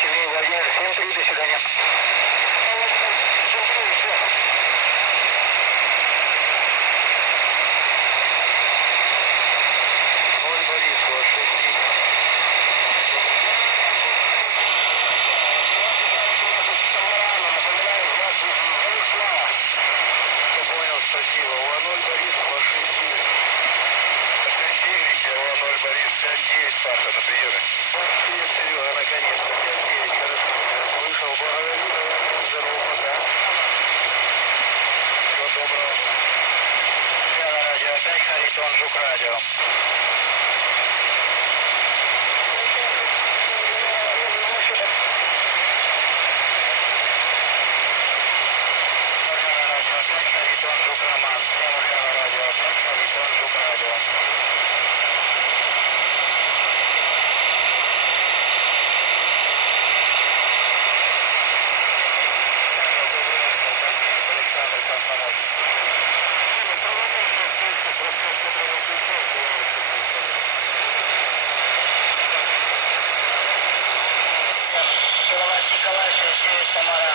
Семей, Владимир, 7-3, до свидания. Саша, на приеме. Привет, Серега, наконец-то. 5-9, хорошо. Слышал, благодарю за ровно, да. Всего доброго. Сигнала радио, опять Харитон, Жук радио. Харитон, Жук Роман. Сигнала радио, опять Харитон, Жук радио. Николай 69 Самара.